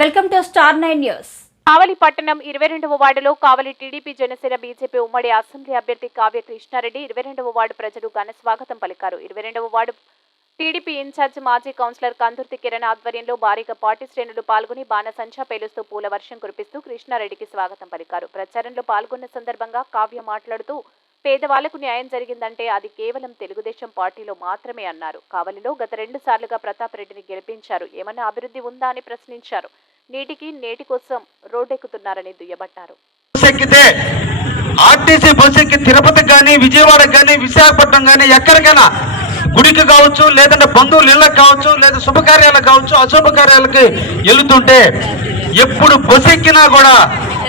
Welcome to Star 9 news. Kavali పట్టణం 22వ వార్డులో కావలి టీడీపీ జనసేన బీజేపీ ఉమ్మడి అసెంబ్లీ అభ్యర్థి కావ్య కృష్ణారెడ్డి 22వ వార్డు ప్రజలు ఘన స్వాగతం పలికారు. 22వ వార్డు టీడీపీ ఇన్ఛార్జ్ మాజీ కౌన్సిలర్ కందుర్తి కిరణ్ ఆధ్వర్యంలో భారీగా పార్టీ శ్రేణులు పాల్గొని బాణసంచా పేలుస్తూ పూల వర్షం కురిపిస్తూ కృష్ణారెడ్డికి స్వాగతం పలికారు. ప్రచారంలో పాల్గొన్న సందర్భంగా కావ్య మాట్లాడుతూ పేదవాళ్లకు న్యాయం జరిగిందంటే అది కేవలం తెలుగుదేశం పార్టీలో మాత్రమే అన్నారు. కావలిలో గత 2 సార్లుగా ప్రతాప్ రెడ్డిని గెలిపించారు. ఏమన్నా అభివృద్ధి ఉందా అని ప్రశ్నించారు. నేటి కోసం రోడ్డెక్కుతున్నారని దుయ్యబట్టారు. ఆర్టీసీ బస్సు ఎక్కి తిరుపతికి కానీ విజయవాడకి కానీ విశాఖపట్నం కానీ ఎక్కడికైనా గుడికి కావచ్చు, లేదంటే బంధువులు ఇళ్ళకి కావచ్చు, లేదా శుభకార్యాలకు కావచ్చు, అశుభకార్యాలకి వెళుతుంటే ఎప్పుడు బస్సు ఎక్కినా కూడా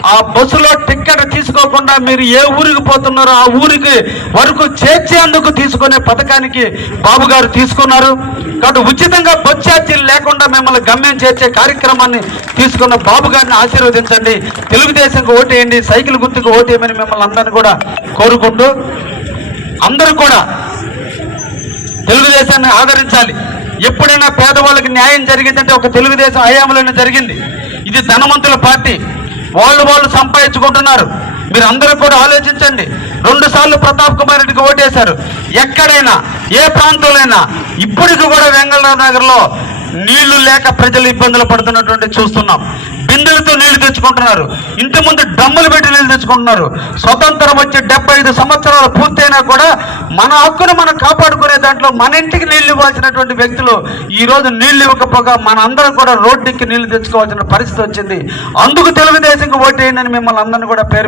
ఆ బస్సులో టికెట్ తీసుకోకుండా మీరు ఏ ఊరికి పోతున్నారో ఆ ఊరికి వరకు చేర్చేందుకు తీసుకునే పథకానికి బాబు గారు తీసుకున్నారు. కాబట్టి ఉచితంగా బస్ ఛార్జీలు లేకుండా మిమ్మల్ని గమ్యం చేర్చే కార్యక్రమాన్ని తీసుకున్న బాబు గారిని ఆశీర్వదించండి. తెలుగుదేశంకి ఓటేయండి, సైకిల్ గుర్తుకు ఓటేయమని మిమ్మల్ని అందరినీ కూడా కోరుకుంటూ అందరూ కూడా తెలుగుదేశాన్ని ఆదరించాలి. ఎప్పుడైనా పేదవాళ్ళకి న్యాయం జరిగిందంటే ఒక తెలుగుదేశం హయాంలోనే జరిగింది. ఇది ధనవంతుల పార్టీ, వాళ్ళు సంపాదించుకుంటున్నారు. మీరు అందరూ కూడా ఆలోచించండి. 2 సార్లు ప్రతాప్ కుమార్ రెడ్డికి ఓటేశారు. ఎక్కడైనా ఏ ప్రాంతంలో ఇప్పటికి కూడా వెంగళరావు నగర్లో నీళ్లు లేక ప్రజలు ఇబ్బందులు పడుతున్నటువంటి చూస్తున్నాం. బిందెలతో నీళ్లు తెచ్చుకుంటున్నారు, ఇంటి ముందు డమ్ములు పెట్టి నీళ్లు తెచ్చుకుంటున్నారు. స్వతంత్రం వచ్చి 75 సంవత్సరాలు పూర్తయినా కూడా మన హక్కును మనం కాపాడుకునే దాంట్లో మన ఇంటికి నీళ్లు ఇవ్వాల్సినటువంటి వ్యక్తులు ఈ రోజు నీళ్లు ఇవ్వకపోగా మన అందరం కూడా రోడ్డుకి నీళ్లు తెచ్చుకోవాల్సిన పరిస్థితి వచ్చింది. అందుకు తెలుగుదేశంకి ఓటేయండి మిమ్మల్ని అందరినీ కూడా పేరు